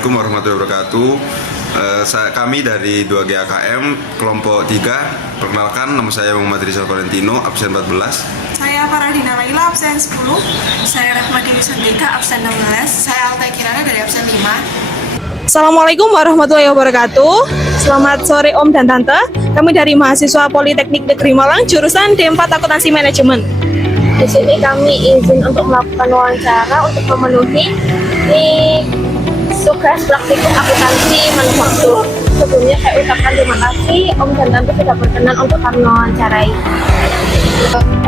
Assalamualaikum warahmatullahi wabarakatuh. Kami dari 2GAKM kelompok 3. Perkenalkan, nama saya Muhammad Rizal Valentino, absen 14. Saya Faradina Laila, absen 10. Saya Rahmadi Wisandika, absen 16. Saya Alta Kirana dari absen 5. Assalamualaikum warahmatullahi wabarakatuh. Selamat sore Om dan Tante. Kami dari mahasiswa Politeknik Negeri Malang, jurusan D4 Akuntansi Manajemen. Di sini kami izin untuk melakukan wawancara untuk memenuhi tugas praktikum akuntansi manufaktur. Sebelumnya saya ucapkan terima kasih Om dan Tante sudah berkenan untuk kami wawancarai.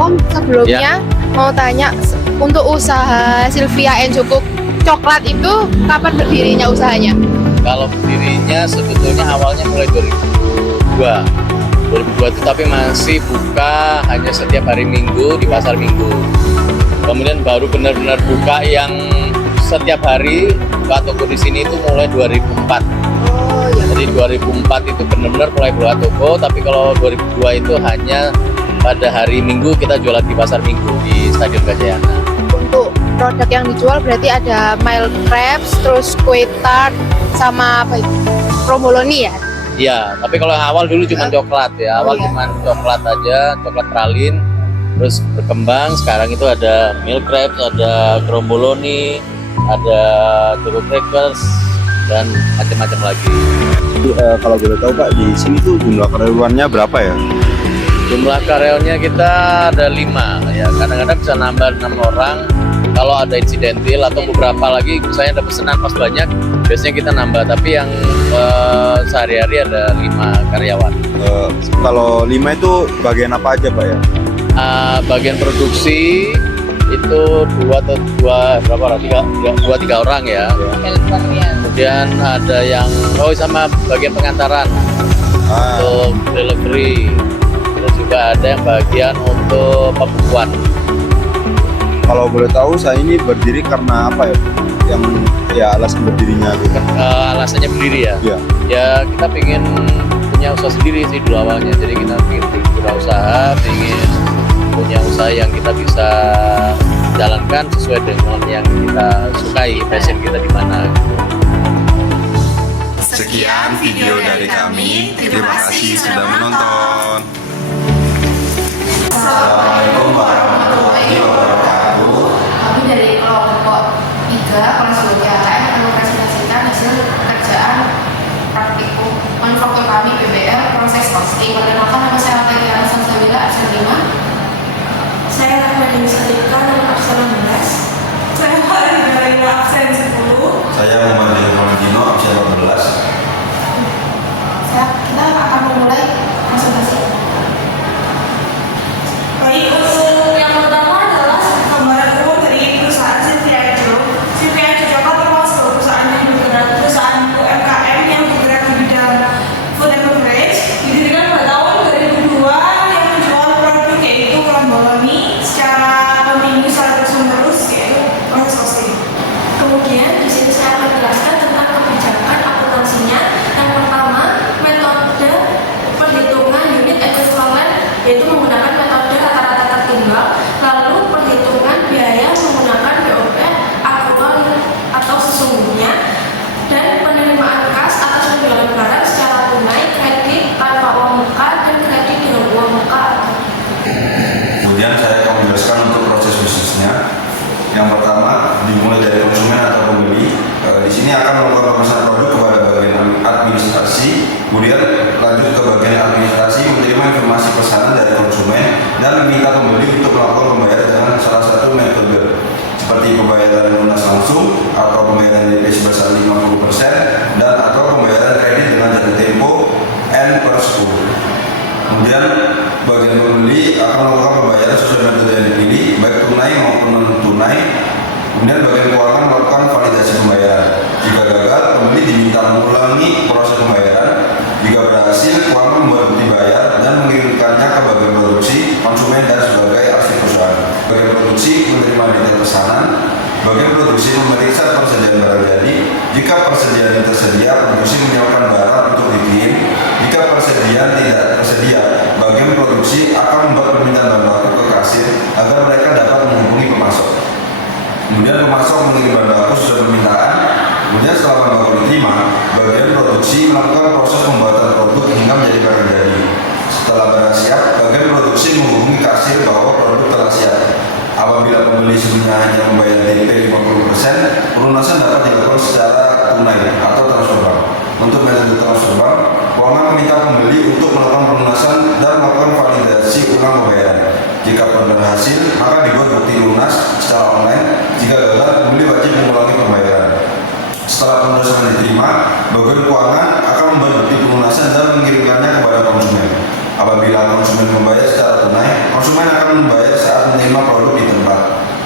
Om, sebelumnya mau tanya, untuk usaha Sylvia and Cukup Coklat itu kapan berdirinya usahanya? Kalau berdirinya sebetulnya awalnya mulai 2002 itu, tapi masih buka hanya setiap hari Minggu di pasar Minggu. Kemudian baru benar-benar buka yang setiap hari buka toko di sini itu mulai 2004. Oh, ya. Jadi 2004 itu benar-benar mulai buka toko, tapi kalau 2002 itu hanya pada hari Minggu kita jualan di pasar Minggu di Stadion Gajayana. Untuk produk yang dijual berarti ada mild crepes, terus kue tart, sama apa itu? Provolone ya? Iya, tapi kalau yang awal dulu cuma coklat ya, awal cuma coklat aja, coklat pralin. Terus berkembang, sekarang itu ada milk crepes, ada provolone, ada choco crackers, dan macam-macam lagi. Kalau boleh tahu Pak, di sini tuh jumlah karyawannya berapa ya? Jumlah karyawannya kita ada 5 ya, kadang-kadang bisa nambah 6 orang. Kalau ada insidentil atau beberapa lagi, misalnya ada pesanan pas banyak, biasanya kita nambah. Tapi yang sehari-hari ada 5 karyawan. Kalau 5 itu bagian apa aja Pak ya? Bagian produksi itu 2-3 orang ya. Kemudian ada yang sama bagian pengantaran untuk delivery. Terus juga ada yang bagian untuk pembukuan. Kalau boleh tahu, saya ini berdiri karena apa ya? Yang alasan berdirinya gitu. Alasannya berdiri ya? Iya. Ya kita pengen punya usaha sendiri sih dulu awalnya. Jadi kita pengen berusaha, pengen punya usaha yang kita bisa jalankan sesuai dengan yang kita sukai, passion kita di mana. Sekian video dari kami. Terima kasih sudah menonton. Assalamualaikum warahmatullahi wabarakatuh. Kami dari kelompok 3 kelas 2GAKM akan mempresentasikan hasil pekerjaan praktikum manufaktur kami PBL proses costing. Perkenalkan, nama saya Alta Kirana Salsabila, absen 5. Saya Rahmadi Wisandika, dari absen 16. Saya Faradina Laila, absen 10. Saya Muhammad Rizal Valentino, absen 14. Kita akan memulai presentasi. Baik, untuk yang pertama adalah gambaran umum dari perusahaan Sylvia Cukup. Sylvia Cukup termasuk perusahaan UMKM yang bergerak di bidang food and beverage. Didirikan pada tahun 2002 yang menjual produk yaitu provolone secara kontinu secara terus-menerus, yaitu proses costing. Kemudian di sini saya akan jelaskan tentang kebijakan akuntansinya. Yang pertama, metode perhitungan unit ekuivalen, yaitu menggunakan metode rata-rata tertunggal. Lalu perhitungan biaya menggunakan BOP akrual atau sesungguhnya, dan penerimaan kas atas penjualan barang secara tunai, kredit tanpa uang muka, dan kredit dengan uang muka. Kemudian saya akan menjelaskan untuk proses bisnisnya. Yang pertama dimulai dari konsumen atau pembeli. Di sini akan melakukan pemesanan produk kepada bagian administrasi, kemudian lanjut ke bagian administrasi menerima informasi pesanan dari konsumen dan meminta pembeli untuk melakukan pembayaran dengan salah satu metode seperti pembayaran lunas langsung atau pembayaran DP sebesar 50% dan atau pembayaran kredit dengan jatuh tempo N/10. Kemudian bagian pembeli akan melakukan pembayaran sesuai metode yang dipilih, baik tunai maupun non tunai. Kemudian bagian keuangan melakukan validasi pembayaran. Jika gagal, pembeli diminta mengulangi proses pembayaran. Jika berhasil, keuangan membuat bukti bayar dan mengirimkannya ke bagian produksi, konsumen, dan sebagai arsip perusahaan. Bagian produksi menerima detail pesanan. Bagian produksi memeriksa persediaan barang jadi. Jika persediaan tersedia, produksi menyiapkan barang untuk dikirim. Jika persediaan tidak tersedia, bagian produksi akan membuat permintaan bahan baku ke kasir agar mereka dapat menghubungi pemasok. Kemudian pemasok mengirim bahan baku sesuai permintaan. Kemudian setelah bahan baku diterima, bagian produksi melakukan proses pembuatan produk hingga menjadi barang jadi. Setelah barang siap, bagian produksi menghubungi kasir bahwa produk telah siap. Apabila pembeli sebelumnya hanya membayar DP 50%, pelunasan dapat dilakukan secara tunai atau transfer bank. Untuk metode transfer bank, keuangan meminta pembeli untuk melakukan pelunasan dan melakukan validasi ulang pembayaran. Jika berhasil, maka dibuat bukti lunas secara online. Jika gagal, pembeli wajib mengulangi pembayaran. Setelah pelunasan diterima, bagian keuangan akan membuat bukti pelunasan dan mengirimkannya kepada konsumen. Apabila konsumen membayar secara tunai, konsumen akan membayar saat menerima produk di tempat.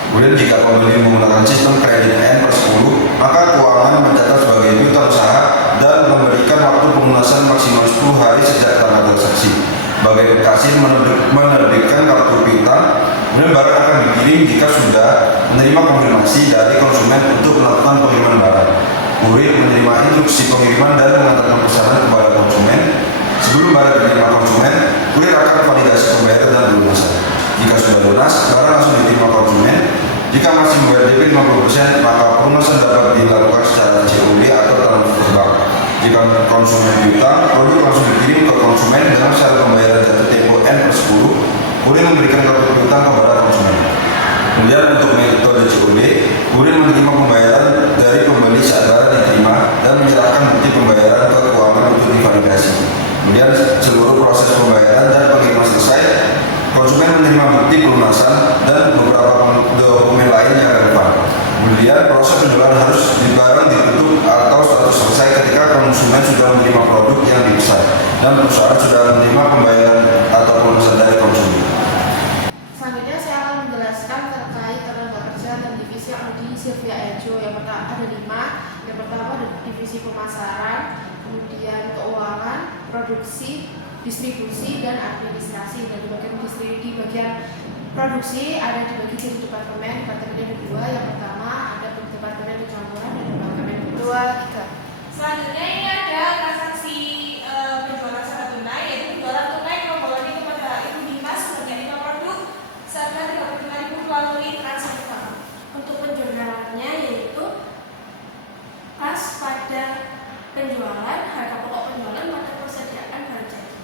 Kemudian jika pembeli menggunakan sistem kredit N/10, maka keuangan mencatat sebagai piutang usaha dan memberikan waktu pelunasan maksimal 10 hari sejak tanggal transaksi. Bagian kasir menerbitkan kartu piutang, kemudian barang akan dikirim jika sudah menerima konfirmasi dari konsumen untuk melakukan pengiriman barang. Kurir menerima instruksi pengiriman dan mengantarkan pesanan kepada konsumen. Sebelum barang diterima konsumen, kurir akan validasi pembayaran dan pelunasan. Jika sudah lunas, barang langsung diterima konsumen. Jika masih membayar DP 50%, maka pelunasan dapat dilakukan secara COD atau transfer bank. Jika konsumen piutang, produk langsung dikirim ke konsumen dengan syarat pembayaran jatuh tempo N/10. Kurir memberikan kartu piutang kepada konsumen. Kemudian untuk metode COD, kurir menerima pembayaran dari pembeli saat barang diterima dan menyerahkan bukti pembayaran ke keuangan untuk divalidasi. Kemudian seluruh proses pembayaran dan pengiriman selesai, konsumen menerima bukti pelunasan dan beberapa dokumen lain yang relevan. Kemudian proses penjualan harus barang ditutup atau status selesai ketika konsumen sudah menerima produk yang dipesan dan perusahaan sudah menerima pembayaran atau pelunasan dari konsumen. Selanjutnya saya akan menjelaskan terkait tenaga kerja dan divisi yang ada di Silvia Ejo. Yang pertama ada 5. Yang pertama ada divisi pemasaran, kemudian keuangan, produksi, distribusi, dan administrasi. Dan di bagian produksi ada dibagi jadi departemen. Departemennya ada 2. Yang pertama ada departemen pencampuran dan departemen 2, 3. Selanjutnya ini ada transaksi penjualan secara tunai, yaitu penjualan tunai Krombologi kepada Ibu Dimas sebanyak 5 produk seharga 35.000 melalui transfer bank. Untuk penjualannya yaitu pas pada penjualan, harga pokok penjualan pada persediaan barang jadi.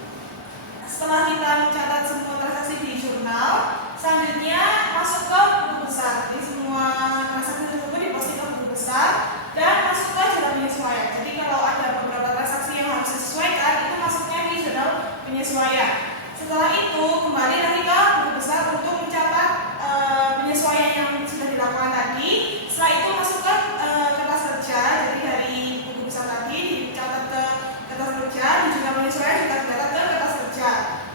Setelah kita mencatat semua transaksi di jurnal, selanjutnya masuk ke buku besar. Jadi semua transaksi tersebut diposting ke buku besar dan masuk ke jurnal penyesuaian. Jadi kalau ada beberapa transaksi yang harus disesuaikan, itu masuknya di jurnal penyesuaian. Setelah itu kembali lagi ke buku besar untuk mencatat penyesuaian yang sudah dilakukan tadi. Setelah itu masuk ke kertas kerja. Jadi dari buku besar tadi dicatat ke kertas kerja, di jurnal penyesuaian juga dicatat ke kertas kerja.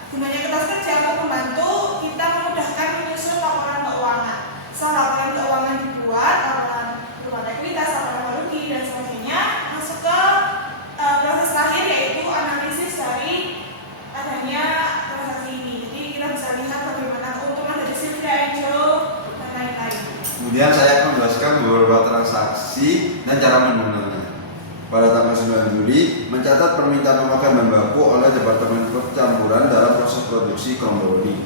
Gunanya kertas kerja untuk membantu kita memudahkan menyusun laporan keuangan. Setelah laporan keuangan dibuat, laporan perubahan ekuitas, laporan rugi dan sebagainya, masuk ke proses terakhir yaitu analisis dari adanya transaksi ini. Jadi kita bisa lihat bagaimana keuntungan dari Silvia Ejo dan lain-lain. Kemudian saya akan menjelaskan beberapa transaksi dan cara menggunakannya. Pada tanggal 9 Juli, mencatat permintaan pemakaian bahan baku oleh Departemen Percampuran dalam proses produksi Krombologi.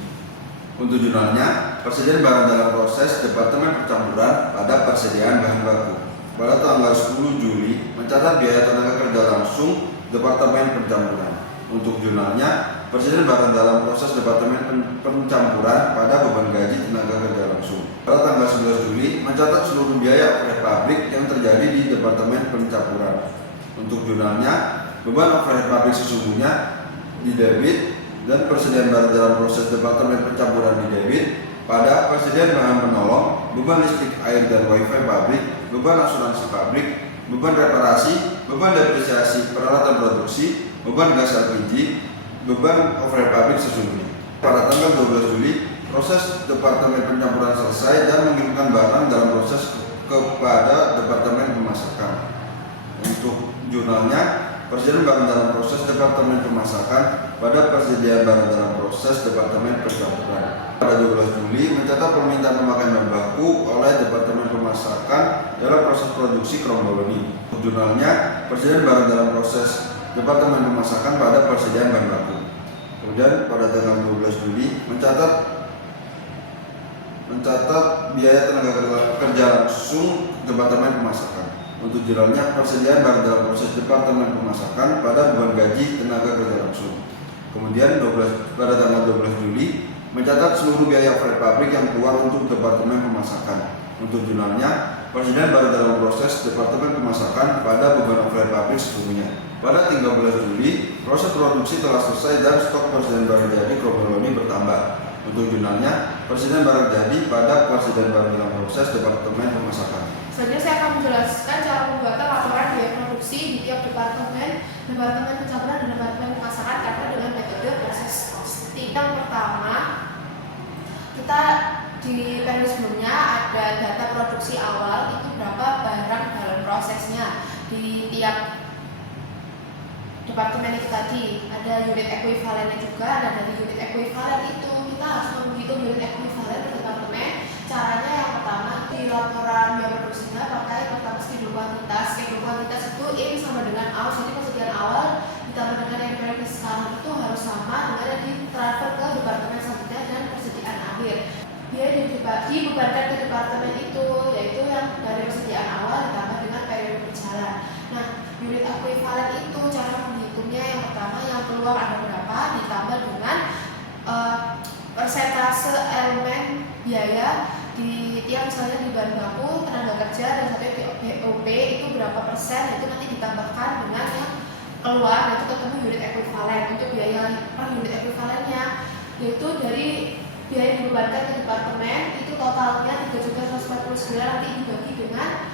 Untuk jurnalnya, persediaan barang dalam proses Departemen Percampuran pada persediaan bahan baku. Pada tanggal 10 Juli, mencatat biaya tenaga kerja langsung Departemen Percampuran. Untuk jurnalnya, persediaan barang dalam proses Departemen Pencampuran pada beban gaji tenaga kerja langsung. Pada tanggal 11 Juli, mencatat seluruh biaya overhead pabrik yang terjadi di Departemen Pencampuran. Untuk jurnalnya, beban overhead pabrik sesungguhnya didebit dan persediaan barang dalam proses Departemen Pencampuran didebit. Pada persediaan bahan penolong, beban listrik, air, dan wifi pabrik, beban asuransi pabrik, beban reparasi, beban depresiasi peralatan produksi, beban gas LPG, beban overhead pabrik sesungguhnya. Pada tanggal 12 Juli, proses Departemen Pencampuran selesai dan mengirimkan barang dalam proses kepada Departemen Pemasakan. Untuk jurnalnya, persediaan barang dalam proses Departemen Pemasakan pada persediaan barang dalam proses Departemen Pencampuran. Pada 12 Juli, mencatat permintaan pemakaian bahan baku oleh Departemen Pemasakan dalam proses produksi Krombologi. Untuk jurnalnya, persediaan barang dalam proses Departemen Pemasakan pada persediaan bahan baku. Kemudian pada tanggal 12 Juli, mencatat biaya tenaga kerja langsung Departemen Pemasakan. untuk jalannya persediaan barang dalam proses Departemen Pemasakan pada beban gaji tenaga kerja langsung. Kemudian pada tanggal 12 Juli mencatat seluruh biaya freight pabrik yang keluar untuk Departemen Pemasakan. Untuk jurnalnya, persediaan barang dalam proses Departemen Pemasakan pada beban freight pabrik sebelumnya. Pada 13 Juli, proses produksi telah selesai dan stok persediaan barang jadi kronologi bertambah. Untuk jurnalnya, persediaan barang jadi pada persediaan barang dalam proses Departemen Pemasakan. Selanjutnya saya akan menjelaskan cara pembuatan laporan biaya produksi di tiap departemen pencampuran dan departemen pemasakan karena dengan metode proses costing. Yang pertama, kita di periode sebelumnya ada data produksi awal itu berapa barang dalam prosesnya di tiap departemen itu tadi. Ada unit ekuivalennya juga. Dan dari unit ekuivalen itu kita harus menghitung unit ekuivalen per departemen. Caranya yang pertama di laporan biaya produksinya pakai pertama schedule kuantitas. Schedule kuantitas itu in sama dengan out. Jadi persediaan awal ditambah dengan yang periode sekarang itu harus sama dengan yang ditransfer ke departemen selanjutnya dan persediaan akhir. Dia dibebankan ke departemen itu, yaitu yang dari persediaan awal ditambah dengan periode berjalan. Nah, unit ekuivalen itu cara menghitungnya yang pertama yang keluar ada berapa ditambah dengan persentase elemen biaya di tiap misalnya di bahan baku, tenaga kerja dan satu di BOP itu berapa persen, itu nanti ditambahkan dengan yang keluar, itu ketemu unit ekuivalen. Untuk biaya per unit ekuivalennya yaitu dari biaya yang dibebankan ke departemen itu totalnya 3.149, nanti dibagi dengan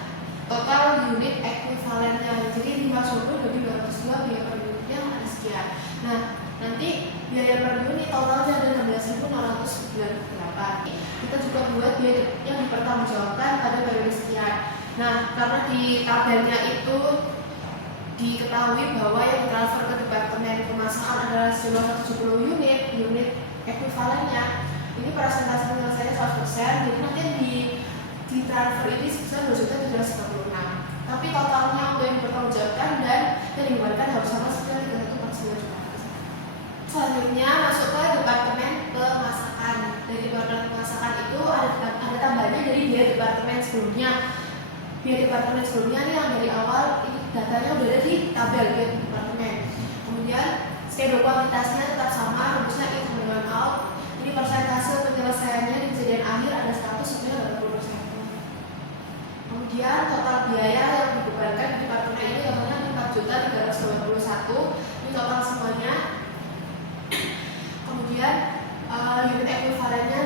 total unit ekuivalennya. Jadi 5 jadi 202 biaya per unitnya ada sekian. Nah, nanti biaya per unit totalnya ada 16.698. Kita juga buat biaya yang dipertanggungjawabkan pada periode sekian. Nah, karena di tabelnya itu diketahui bahwa yang transfer ke departemen pemasakan adalah sejumlah 170 unit ekuivalennya. Ini persentase penyelesaiannya 100%. Jadi nanti di transfer ini sebesar 2.796. Tapi totalnya untuk yang dipertanggungjawabkan dan yang dibebankan harus sama seperti 349 juta. Selanjutnya masuk ke departemen pemasakan. Dari departemen pemasakan itu ada tambahannya dari biaya departemen sebelumnya. Biaya departemen sebelumnya nih yang dari awal ini datanya udah ada di tabel biaya departemen. Kemudian schedule kuantitasnya tetap sama, rumusnya in dengan out. Jadi persentase penyelesaiannya di kejadian akhir ada 100-80%. Kemudian total biaya yang dibebankan di departemen ini namanya 4.391. Ini total semuanya. Kemudian unit ekuivalennya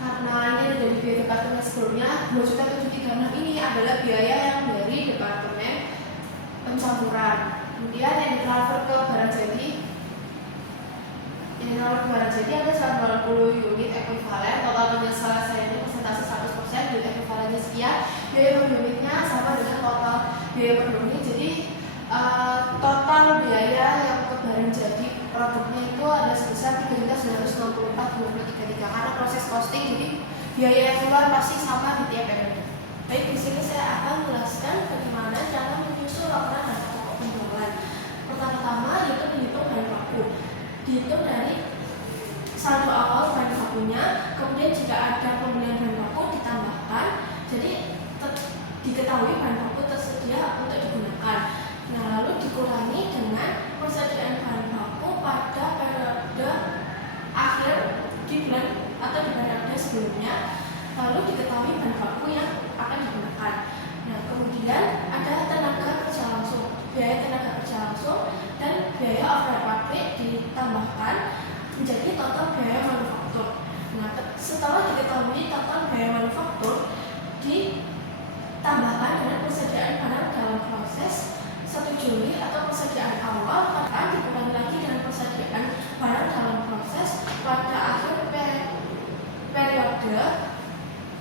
karena ini dari biaya departemen sebelumnya 2.736, ini adalah biaya yang dari departemen pencampuran. Kemudian yang ditransfer ke barang jadi, ada 180 unit ekuivalen. Total penyelesaiannya persentase 100%, unit ekuivalennya sekian. Biaya per unitnya sama dengan total biaya per unit. Jadi total biaya yang ke barang jadi produknya itu ada sebesar 3.964,233 karena proses costing. Jadi biaya yang keluar pasti sama di tiap periode. Baik, di sini saya akan menjelaskan bagaimana cara menyusun laporan harga pokok penjualan. Pertama-tama yaitu menghitung bahan baku. Dihitung dari saldo awal bahan bakunya, kemudian jika ada pembelian bahan baku ditambahkan, jadi diketahui bahan baku tersedia untuk digunakan. Nah, lalu dikurangi dengan persediaan bahan baku pada periode akhir di bulan atau di periode sebelumnya, lalu diketahui bahan baku yang akan digunakan. Nah, kemudian ada tenaga kerja langsung, biaya tenaga kerja langsung dan biaya overhead pabrik ditambahkan menjadi total biaya manufaktur. Nah, setelah diketahui total biaya manufaktur ditambahkan dengan persediaan barang dalam proses 1 Juli atau persediaan awal, maka dikurangi lagi dengan persediaan barang dalam proses pada akhir periode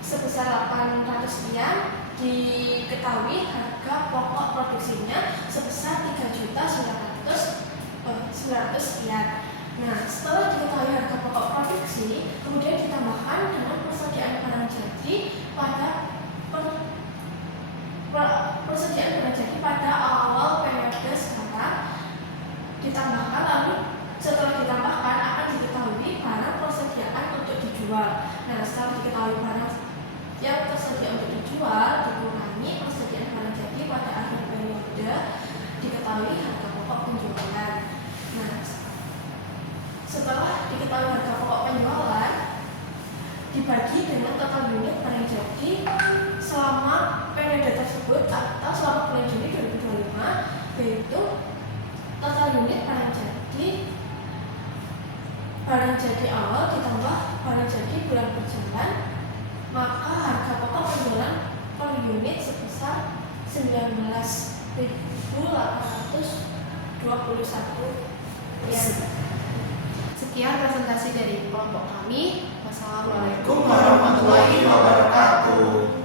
sebesar 800 sekian, diketahui harga pokok produksinya sebesar 3.900 sekian. Nah, setelah diketahui harga pokok produksi, kemudian ditambahkan dengan persediaan barang jadi pada persediaan barang jadi pada awal periode sekarang ditambahkan, lalu setelah ditambahkan akan diketahui barang persediaan untuk dijual. Nah, setelah diketahui barang yang tersedia untuk dijual, dikurangi persediaan barang jadi dibagi dengan total unit barang jadi selama periode tersebut atau selama bulan Juni 2025, yaitu total unit barang jadi awal ditambah barang jadi bulan berjalan, maka harga pokok penjualan per unit sebesar 19.821. Sekian presentasi dari kelompok kami. Wassalamualaikum Waalaikumsalam warahmatullahi wabarakatuh.